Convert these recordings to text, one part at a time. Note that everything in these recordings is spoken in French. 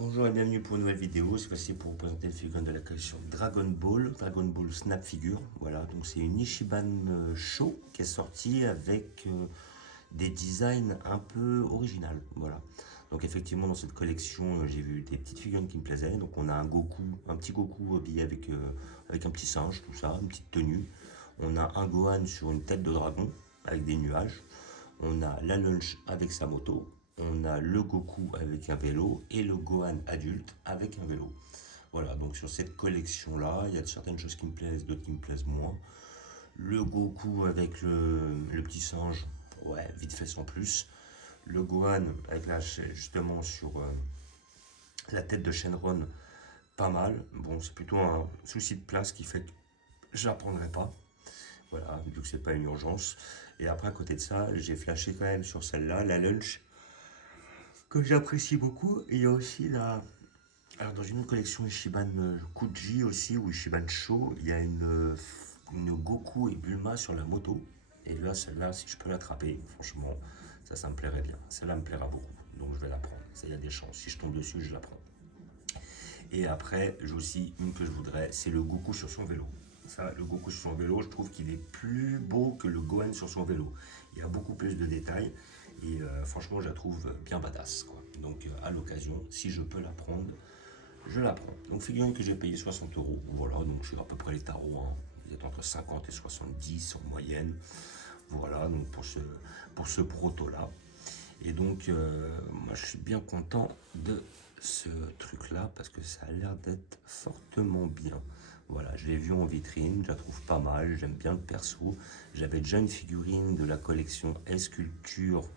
Bonjour et bienvenue pour une nouvelle vidéo. Cette fois-ci pour vous présenter le figurine de la collection Dragon Ball Snap Figure. Voilà, donc c'est une Ichiban Show qui est sortie avec des designs un peu originales. Voilà. Donc effectivement dans cette collection j'ai vu des petites figurines qui me plaisaient. Donc on a un petit Goku habillé avec un petit singe, tout ça, une petite tenue. On a un Gohan sur une tête de dragon avec des nuages. On a la Lunch avec sa moto. On a le Goku avec un vélo et le Gohan adulte avec un vélo. Voilà, donc sur cette collection-là, il y a certaines choses qui me plaisent, d'autres qui me plaisent moins. Le Goku avec le petit singe, ouais, vite fait sans plus. Le Gohan avec justement sur la tête de Shenron, pas mal. Bon, c'est plutôt un souci de place qui fait que j'apprendrai pas. Voilà, vu que c'est pas une urgence. Et après, à côté de ça, j'ai flashé quand même sur celle-là, la Lunch, que j'apprécie beaucoup. Et il y a aussi alors dans une autre collection Ichiban Kuji aussi, ou Ichiban Show, il y a une Goku et Bulma sur la moto. Et là, celle-là, si je peux l'attraper, franchement, ça me plairait bien. Celle-là me plaira beaucoup. Donc je vais la prendre. Ça, il y a des chances. Si je tombe dessus, je la prends. Et après, j'ai aussi une que je voudrais, c'est le Goku sur son vélo. Ça, le Goku sur son vélo, je trouve qu'il est plus beau que le Gohan sur son vélo. Il y a beaucoup plus de détails et franchement, je la trouve bien badass, quoi. Donc, à l'occasion, si je peux la prendre, je la prends. Donc, figurine que j'ai payé 60 euros. Voilà, donc je suis à peu près les tarots, hein. Vous êtes entre 50 et 70 en moyenne. Voilà, donc pour ce proto-là. Et donc, moi, je suis bien content de ce truc-là parce que ça a l'air d'être fortement bien. Voilà, je l'ai vu en vitrine, je la trouve pas mal, j'aime bien le perso. J'avais déjà une figurine de la collection Esculture,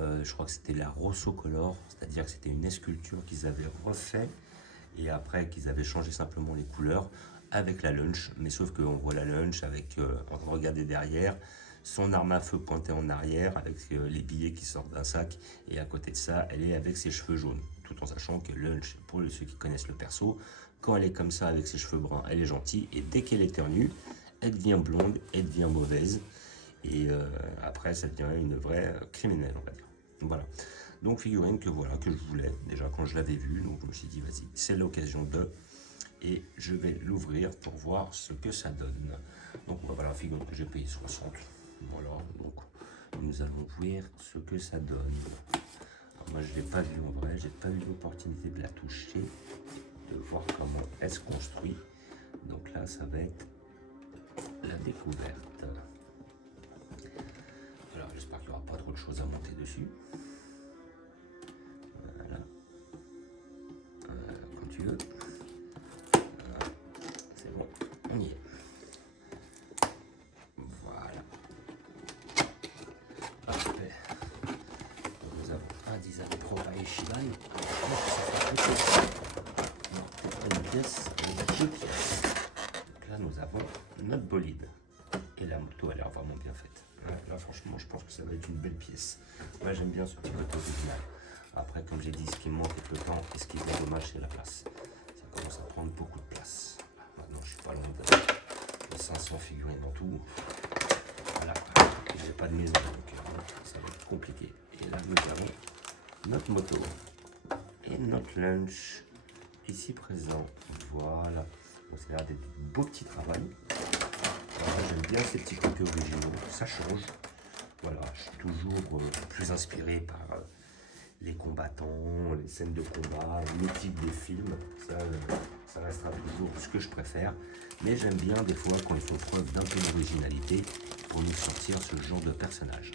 je crois que c'était la Rosso Color, c'est-à-dire que c'était une esculture qu'ils avaient refait et après qu'ils avaient changé simplement les couleurs avec la Lunch, mais sauf qu'on voit la Lunch avec, en train de regarder derrière, son arme à feu pointée en arrière avec les billets qui sortent d'un sac et à côté de ça elle est avec ses cheveux jaunes, tout en sachant que Lunch, pour ceux qui connaissent le perso, quand elle est comme ça avec ses cheveux bruns elle est gentille et dès qu'elle éternue elle devient blonde, elle devient mauvaise et après ça devient une vraie criminelle, on va dire. Voilà, donc figurine que voilà, que je voulais déjà quand je l'avais vue, donc je me suis dit vas-y, c'est l'occasion de, et je vais l'ouvrir pour voir ce que ça donne. Donc voilà, figurine que j'ai payé 60. Voilà, donc nous allons voir ce que ça donne. Alors, moi je ne l'ai pas vu en vrai, j'ai pas eu l'opportunité de la toucher, de voir comment elle se construit. Donc là ça va être la découverte. Alors j'espère qu'il n'y aura pas trop de choses à monter dessus. Voilà, comme tu veux. Voilà. C'est bon, on y est. Voilà. Parfait. Donc, nous avons un design pro à Ichiban. Non, peut-être pas une pièce, mais deux pièces. Donc là, nous avons notre bolide. Et la moto a l'air vraiment bien faite. Là, franchement, je pense que ça va être une belle pièce. Moi, j'aime bien ce petit côté original. Après, comme j'ai dit, ce qui me manque avec le temps et ce qui est dommage, c'est la place. Ça commence à prendre beaucoup de place. Maintenant, je suis pas loin de 500 figurines en tout. Voilà, j'ai pas de maison, donc ça va être compliqué. Et là, nous avons notre moto et notre lunch ici présent. Voilà. Donc, ça a l'air d'être un beau petit travail. J'aime bien ces petits côtés originaux, ça change. Voilà, je suis toujours plus inspiré par les combattants, les scènes de combat, l'éthique des films. Ça restera toujours ce que je préfère. Mais j'aime bien des fois quand ils font preuve d'un peu d'originalité pour nous sortir ce genre de personnage.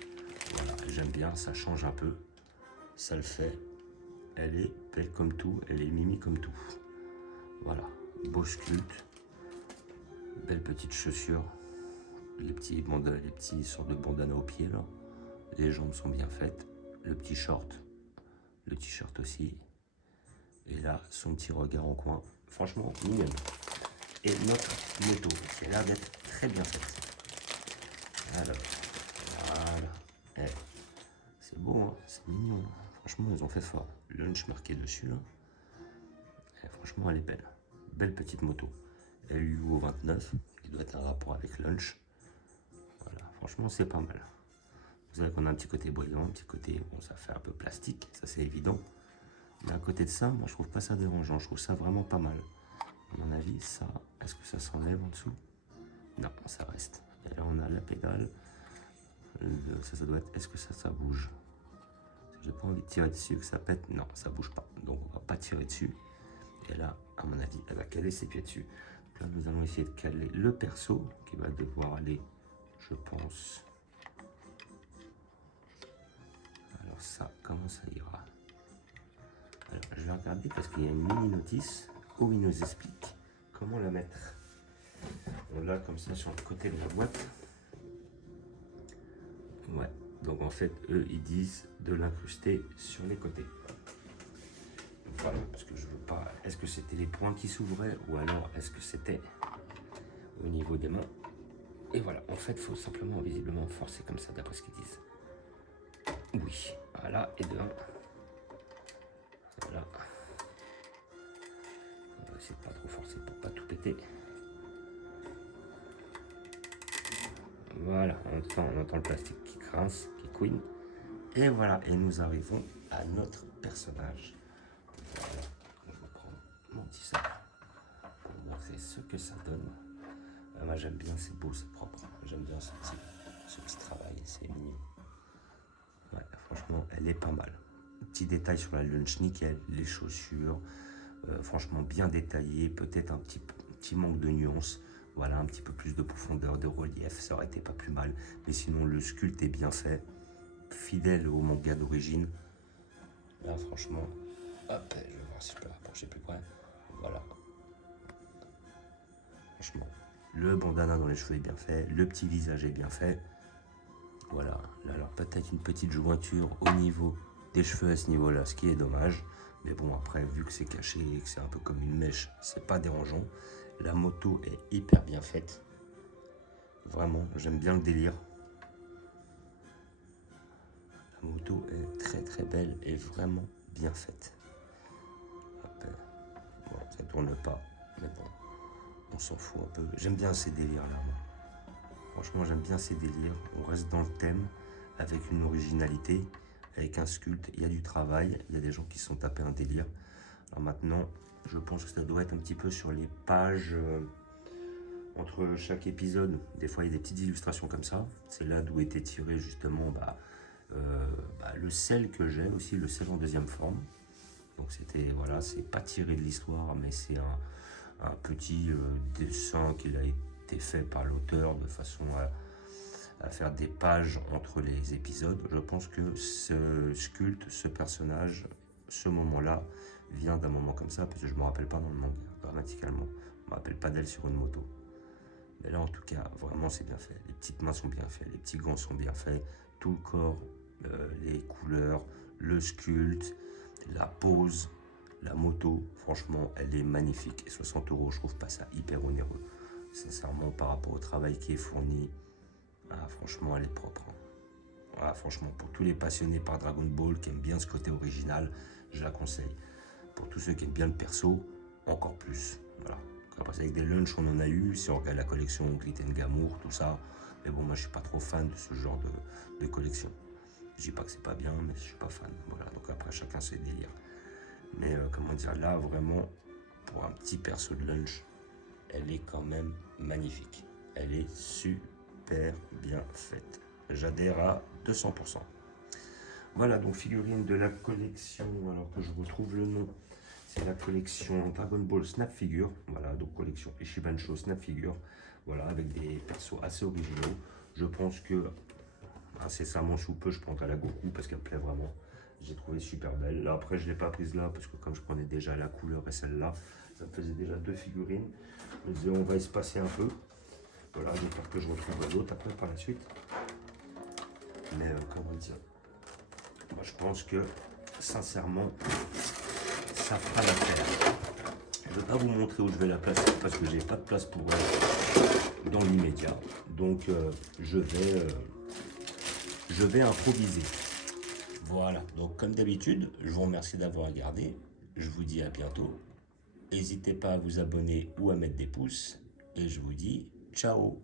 Voilà, j'aime bien, ça change un peu. Ça le fait. Elle est belle comme tout, elle est mimi comme tout. Voilà, beau sculpte. Belle petite chaussure. Les petits sortes de bandanas aux pieds là. Les jambes sont bien faites. Le petit short. Le t-shirt aussi. Et là, son petit regard en coin. Franchement, mignonne. Et notre moto, qui a l'air d'être très bien faite. Alors, voilà. Eh, c'est beau, hein, c'est mignon. Franchement, ils ont fait fort. Lunch marqué dessus là. Et franchement, elle est belle. Belle petite moto. LUO 29, qui doit être un rapport avec Lunch. Voilà, franchement, c'est pas mal. Vous savez qu'on a un petit côté brillant, un petit côté, bon, ça fait un peu plastique, ça c'est évident. Mais à côté de ça, moi je trouve pas ça dérangeant, je trouve ça vraiment pas mal. À mon avis, ça, est-ce que ça s'enlève en dessous? Non, ça reste. Et là on a la pédale. Ça doit être, est-ce que ça bouge? J'ai pas envie de tirer dessus, que ça pète. Non, ça bouge pas. Donc on va pas tirer dessus. Et là, à mon avis, elle va caler ses pieds dessus. Donc là, nous allons essayer de caler le perso qui va devoir aller, je pense. Alors ça, comment ça ira? Alors, je vais regarder parce qu'il y a une mini notice où il nous explique comment la mettre. On l'a comme ça sur le côté de la boîte. Ouais, donc en fait, eux, ils disent de l'incruster sur les côtés. Voilà, parce que je veux pas. Est-ce que c'était les points qui s'ouvraient ou alors est-ce que c'était au niveau des mains? Et voilà, en fait, il faut simplement visiblement forcer comme ça, d'après ce qu'ils disent. Oui, voilà, et de 1. Voilà. On va essayer de pas trop forcer pour pas tout péter. Voilà, on entend le plastique qui grince, qui couine. Et voilà, et nous arrivons à notre personnage. Voilà, je vais prendre mon petit sac pour vous montrer ce que ça donne. Moi j'aime bien, c'est beau, c'est propre. J'aime bien ce petit travail, c'est mignon. Ouais, franchement, elle est pas mal. Petit détail sur la lunch, nickel, les chaussures, franchement bien détaillé, peut-être un petit manque de nuances. Voilà, un petit peu plus de profondeur, de relief, ça aurait été pas plus mal. Mais sinon, le sculpte est bien fait, fidèle au manga d'origine. Là, franchement, hop, je vais voir si je peux rapprocher plus près. Voilà. Franchement, le bandana dans les cheveux est bien fait, le petit visage est bien fait. Voilà, là, alors peut-être une petite jointure au niveau des cheveux à ce niveau-là, ce qui est dommage. Mais bon, après, vu que c'est caché et que c'est un peu comme une mèche, c'est pas dérangeant. La moto est hyper bien faite. Vraiment, j'aime bien le délire. La moto est très très belle et vraiment bien faite. Bon, ça tourne pas, mais bon, on s'en fout un peu. J'aime bien ces délires-là, moi. Franchement, j'aime bien ces délires. On reste dans le thème avec une originalité, avec un sculpte. Il y a du travail, il y a des gens qui se sont tapés un délire. Alors maintenant, je pense que ça doit être un petit peu sur les pages entre chaque épisode. Des fois, il y a des petites illustrations comme ça. C'est là d'où était tiré justement le sel que j'ai aussi, le sel en deuxième forme. Donc c'était, voilà, c'est pas tiré de l'histoire, mais c'est un petit dessin qui a été fait par l'auteur de façon à faire des pages entre les épisodes. Je pense que ce sculpte, ce personnage, ce moment-là, vient d'un moment comme ça, parce que je me rappelle pas dans le manga, grammaticalement. Je me rappelle pas d'elle sur une moto. Mais là, en tout cas, vraiment, c'est bien fait. Les petites mains sont bien faites, les petits gants sont bien faits, tout le corps, les couleurs, le sculpte, la pose, la moto, franchement, elle est magnifique. Et 60 €, je trouve pas ça hyper onéreux. Sincèrement, par rapport au travail qui est fourni, franchement, elle est propre. Franchement, pour tous les passionnés par Dragon Ball, qui aiment bien ce côté original, je la conseille. Pour tous ceux qui aiment bien le perso, encore plus. Voilà. Après, avec des lunchs, on en a eu. Si on regarde la collection Glitten Gamour, tout ça. Mais bon, moi, je suis pas trop fan de ce genre de collection. Je dis pas que c'est pas bien, mais je suis pas fan. Voilà. Donc après, chacun ses délires. Mais comment dire, là, vraiment, pour un petit perso de lunch, elle est quand même magnifique. Elle est super bien faite. J'adhère à 200%. Voilà, donc figurine de la collection, alors que je retrouve le nom. C'est la collection Dragon Ball Snap Figure. Voilà, donc collection Ichiban Show Snap Figure. Voilà, avec des persos assez originaux. Je pense que incessamment sous peu, je prendrai la Goku parce qu'elle me plaît vraiment. J'ai trouvé super belle. Là, après, je ne l'ai pas prise là parce que comme je prenais déjà la couleur et celle-là, ça me faisait déjà 2 figurines. Je me disais, on va espacer un peu. Voilà, j'espère que je retrouverai d'autres après par la suite. Mais comment dire, moi je pense que sincèrement, ça fera l'affaire. Je ne vais pas vous montrer où je vais la placer parce que j'ai pas de place pour elle dans l'immédiat. Donc je vais improviser. Voilà, donc comme d'habitude, je vous remercie d'avoir regardé. Je vous dis à bientôt. N'hésitez pas à vous abonner ou à mettre des pouces. Et je vous dis ciao.